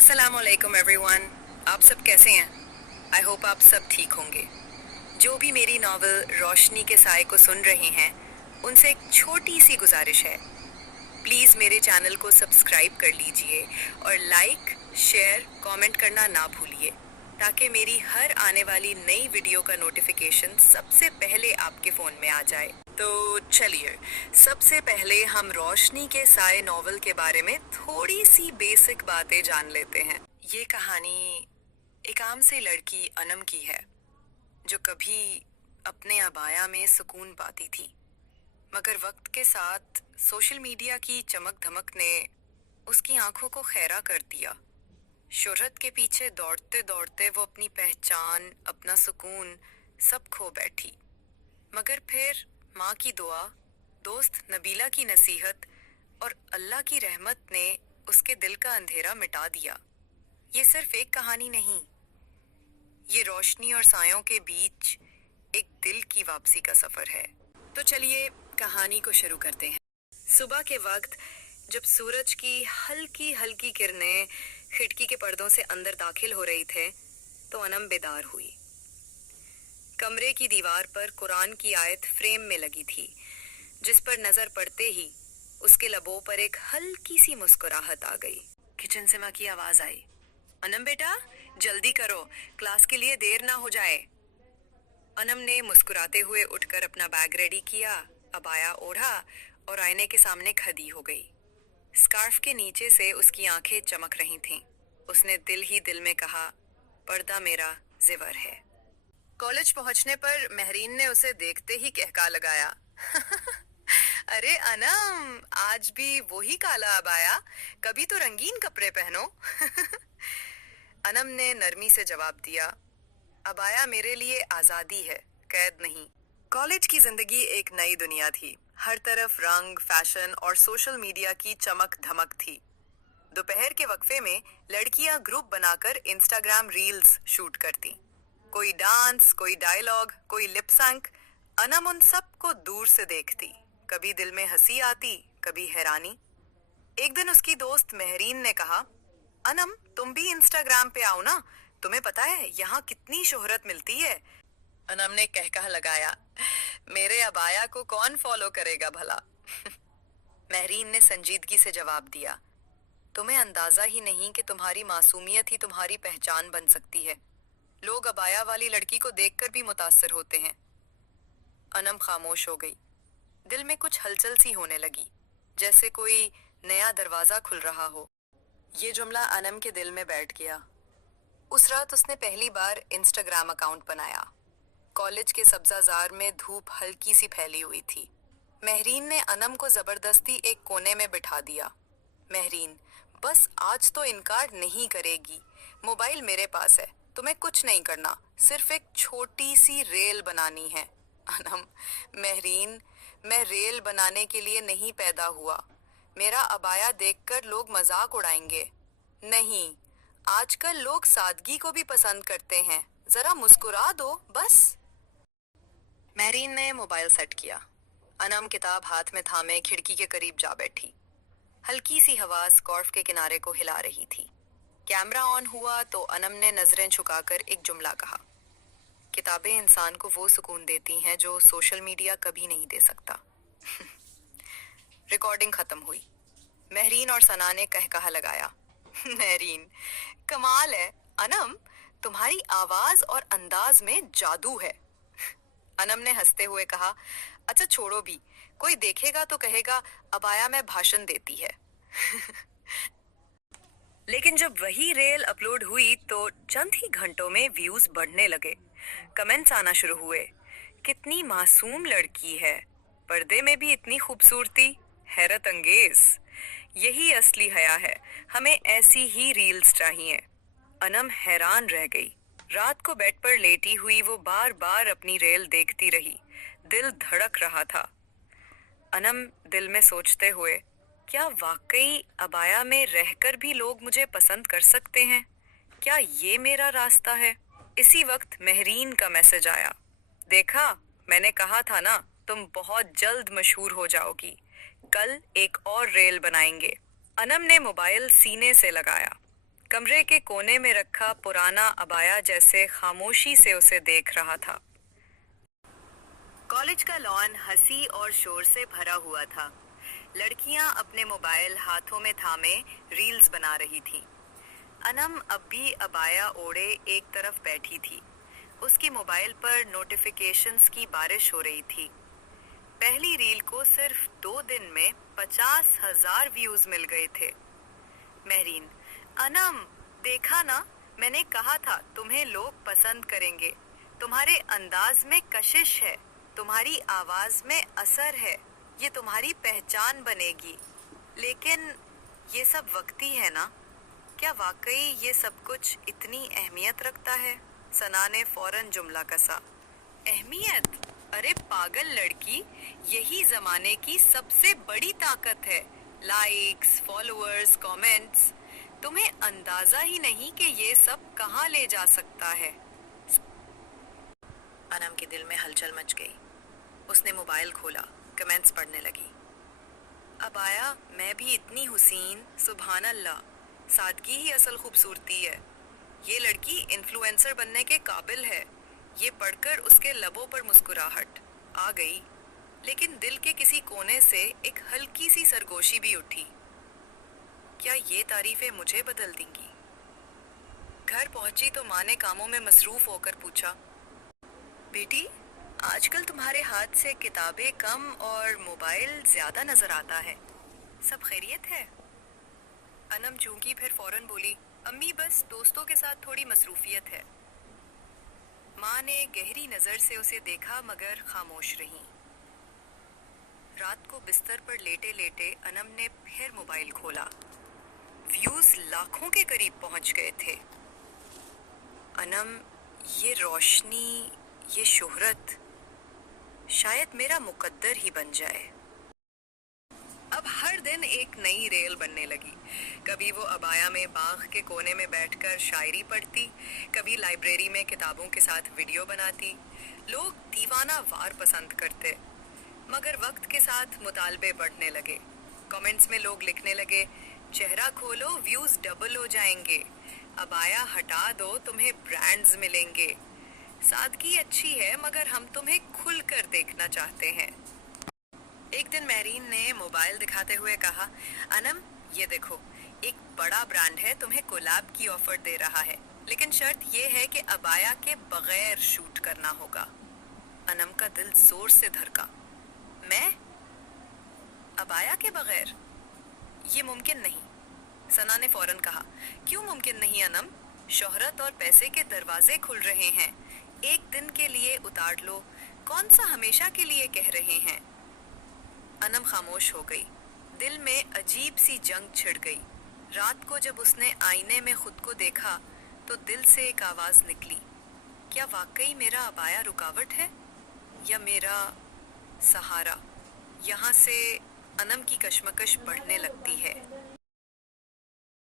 अस्सलाम वालेकुम एवरीवन। आप सब कैसे हैं? आई होप आप सब ठीक होंगे। जो भी मेरी नॉवल रोशनी के साए को सुन रहे हैं, उनसे एक छोटी सी गुजारिश है। प्लीज़ मेरे चैनल को सब्सक्राइब कर लीजिए और लाइक, शेयर, कमेंट करना ना भूलिए, ताकि मेरी हर आने वाली नई वीडियो का नोटिफिकेशन सबसे पहले आपके फ़ोन में आ जाए। तो चलिए, सबसे पहले हम रोशनी के साए नॉवल के बारे में थोड़ी सी बेसिक बातें जान लेते हैं। ये कहानी एक आम सी लड़की अनम की है, जो कभी अपने अबाया में सुकून पाती थी, मगर वक्त के साथ सोशल मीडिया की चमक धमक ने उसकी आंखों को खैरा कर दिया। शोहरत के पीछे दौड़ते दौड़ते वो अपनी पहचान, अपना सुकून सब खो बैठी। मगर फिर माँ की दुआ, दोस्त नबीला की नसीहत और अल्लाह की रहमत ने उसके दिल का अंधेरा मिटा दिया। ये सिर्फ एक कहानी नहीं, ये रोशनी और सायों के बीच एक दिल की वापसी का सफर है। तो चलिए कहानी को शुरू करते हैं। सुबह के वक्त जब सूरज की हल्की हल्की किरणें खिड़की के पर्दों से अंदर दाखिल हो रही थे, तो अनम बेदार हुई। कमरे की दीवार पर कुरान की आयत फ्रेम में लगी थी, जिस पर नजर पड़ते ही उसके लबों पर एक हल्की सी मुस्कुराहट आ गई। किचन से माँ की आवाज आई, अनम बेटा जल्दी करो, क्लास के लिए देर ना हो जाए। अनम ने मुस्कुराते हुए उठकर अपना बैग रेडी किया, अबाया ओढ़ा और आईने के सामने खड़ी हो गई। स्कार्फ के नीचे से उसकी आंखें चमक रही थीं। उसने दिल ही दिल में कहा, पर्दा मेरा ज़ेवर है। कॉलेज पहुंचने पर महरीन ने उसे देखते ही कहका लगाया, अरे अनम, आज भी वही काला अबाया, कभी तो रंगीन कपड़े पहनो। अनम ने नरमी से जवाब दिया, अबाया मेरे लिए आज़ादी है, कैद नहीं। कॉलेज की जिंदगी एक नई दुनिया थी। हर तरफ रंग, फैशन और सोशल मीडिया की चमक धमक थी। दोपहर के वक्फे में लड़कियां ग्रुप बनाकर इंस्टाग्राम रील्स शूट करती। कोई डांस, कोई डायलॉग, कोई लिप सिंक। अनम उन सब को दूर से देखती। कभी दिल में हंसी आती, कभी हैरानी। एक दिन उसकी दोस्त महरीन ने कहा, अनम तुम भी इंस्टाग्राम पे आओ ना, तुम्हें पता है यहाँ कितनी शोहरत मिलती है। अनम ने कहका लगाया, मेरे अबाया को कौन फॉलो करेगा भला। महरीन ने संजीदगी से जवाब दिया, तुम्हें अंदाजा ही नहीं कि तुम्हारी मासूमियत ही तुम्हारी पहचान बन सकती है। लोग अबाया वाली लड़की को देखकर भी मुतासर होते हैं। अनम खामोश हो गई। दिल में कुछ हलचल सी होने लगी, जैसे कोई नया दरवाजा खुल रहा हो। ये जुमला अनम के दिल में बैठ गया। उस रात उसने पहली बार इंस्टाग्राम अकाउंट बनाया। कॉलेज के सब्जाजार में धूप हल्की सी फैली हुई थी। महरीन ने अनम को जबरदस्ती एक कोने में बिठा दिया। महरीन, बस आज तो इनकार नहीं करेगी, मोबाइल मेरे पास है, तुम्हें कुछ नहीं करना, सिर्फ एक छोटी सी रेल बनानी है। अनम, महरीन, मैं रेल बनाने के लिए नहीं पैदा हुआ। मेरा अबाया देखकर लोग मजाक उड़ाएंगे। नहीं, आजकल लोग सादगी को भी पसंद करते हैं, जरा मुस्कुरा दो बस। महरीन ने मोबाइल सेट किया। अनम किताब हाथ में थामे खिड़की के करीब जा बैठी। हल्की सी हवा स्कार्फ के किनारे को हिला रही थी। कैमरा ऑन हुआ तो अनम ने नजरें झुकाकर एक जुमला कहा, किताबें इंसान को वो सुकून देती हैं जो सोशल मीडिया कभी नहीं दे सकता। रिकॉर्डिंग खत्म हुई। महरीन और सना ने कहकहा लगाया, महरीन, कमाल है, अनम तुम्हारी आवाज और अंदाज में जादू है। अनम ने हंसते हुए कहा, अच्छा छोड़ो भी, कोई देखेगा तो कहेगा अबाया में भाषण देती है। लेकिन जब वही रेल अपलोड हुई तो चंद ही घंटों में व्यूज बढ़ने लगे। कमेंट्स आना शुरू हुए, कितनी मासूम लड़की है, पर्दे में भी इतनी खूबसूरती, हैरत अंगेज। यही असली हया है, हमें ऐसी ही रील्स चाहिए। अनम हैरान रह गई। रात को बेड पर लेटी हुई वो बार बार अपनी रेल देखती रही। दिल धड़क रहा था। अनम दिल में सोचते हुए, क्या वाकई अबाया में रहकर भी लोग मुझे पसंद कर सकते हैं? क्या ये मेरा रास्ता है? इसी वक्त महरीन का मैसेज आया, देखा मैंने कहा था ना, तुम बहुत जल्द मशहूर हो जाओगी, कल एक और रेल बनाएंगे। अनम ने मोबाइल सीने से लगाया। कमरे के कोने में रखा पुराना अबाया जैसे खामोशी से उसे देख रहा था। कॉलेज का लॉन हंसी और शोर से भरा हुआ था। लड़कियां अपने मोबाइल हाथों में थामे रील्स बना रही थीं। अनम अब भी अबाया ओढ़े एक तरफ बैठी थी। उसकी मोबाइल पर नोटिफिकेशंस की बारिश हो रही थी। पहली रील को सिर्फ 2 दिन में 50,000 व्यूज मिल गए थे। महरीन, अनम, देखा ना, मैंने कहा था तुम्हें लोग पसंद करेंगे। तुम्हारे अंदाज में कशिश है, तुम्हारी आवाज में असर है, ये तुम्हारी पहचान बनेगी। लेकिन ये सब वक्ती है ना? क्या वाकई ये सब कुछ इतनी अहमियत रखता है? सना ने फौरन जुमला कसा। अहमियत? अरे पागल लड़की, यही जमाने की सबसे बड़ी ताकत है। Likes, followers, comments. तुम्हें अंदाजा ही नहीं कि ये सब कहाँ ले जा सकता है। अनम के दिल में हलचल मच गई। उसने मोबाइल खोला, कमेंट्स पढ़ने लगी। अब आया, मैं भी इतनी हुसीन, सुभान अल्लाह, सादगी ही असल खूबसूरती है। ये लड़की इन्फ्लुएंसर बनने के काबिल है। ये पढ़कर उसके लबों पर मुस्कुराहट आ गई, लेकिन दिल के किसी कोने से एक हल्की सी सरगोशी भी उठी। क्या ये तारीफें मुझे बदल देंगी? घर पहुंची तो माँ ने कामों में मसरूफ होकर पूछा, बेटी, आजकल तुम्हारे हाथ से किताबें कम और मोबाइल ज्यादा नजर आता है, सब खैरियत है? अनम चूंकि फिर फौरन बोली, अम्मी बस दोस्तों के साथ थोड़ी मसरूफियत है। माँ ने गहरी नजर से उसे देखा मगर खामोश रही। रात को बिस्तर पर लेटे लेटे अनम ने फिर मोबाइल खोला। व्यूज लाखों के करीब पहुंच गए थे। अनम, ये रोशनी, ये शोहरत, शायद मेरा मुकद्दर ही बन जाए। अब हर दिन एक नई रेल बनने लगी। कभी वो अबाया में बाग के कोने में बैठकर शायरी पढ़ती, कभी लाइब्रेरी में किताबों के साथ वीडियो बनाती। लोग दीवाना वार पसंद करते, मगर वक्त के साथ मुतालबे बढ़ने लगे। कमेंट्स में लोग लिखने लगे, चेहरा खोलो, व्यूज डबल हो जाएंगे। अबाया हटा दो, तुम्हें ब्रांड्स मिलेंगे। सादगी अच्छी है मगर हम तुम्हें खुलकर देखना चाहते हैं। एक दिन महरीन ने मोबाइल दिखाते हुए कहा, अनम, ये देखो, एक बड़ा ब्रांड है, तुम्हें कोलैब की ऑफर दे रहा है, लेकिन शर्त ये है कि अबाया के बगैर शूट करना होगा। अनम का दिल जोर से धड़का। मैं? अबाया के बगैर? ये मुमकिन नहीं। सना ने फौरन कहा, क्यों मुमकिन नहीं अनम? शोहरत और पैसे के दरवाजे खुल रहे हैं। एक दिन के लिए उतार लो, कौन सा हमेशा के लिए कह रहे हैं? अनम खामोश हो गई। दिल में अजीब सी जंग छिड़ गई। रात को जब उसने आईने में खुद को देखा तो दिल से एक आवाज निकली, क्या वाकई मेरा अबाया रुकावट है या मेरा सहारा? यहाँ से अनम की कश्मकश बढ़ने लगती है।